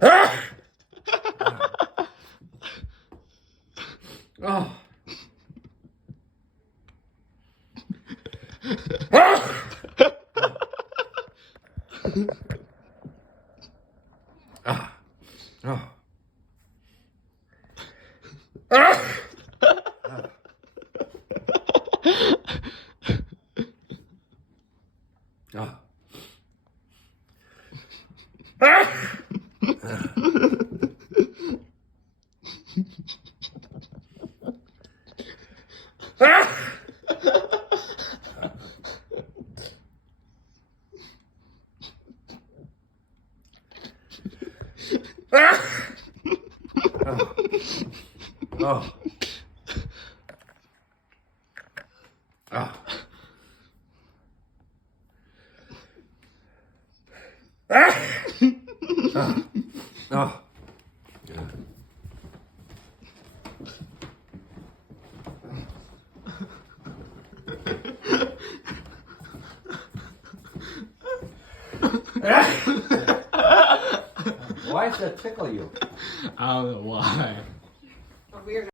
Oh. Oh. Oh. Oh. Oh. Why does that tickle you? I don't know why. A weird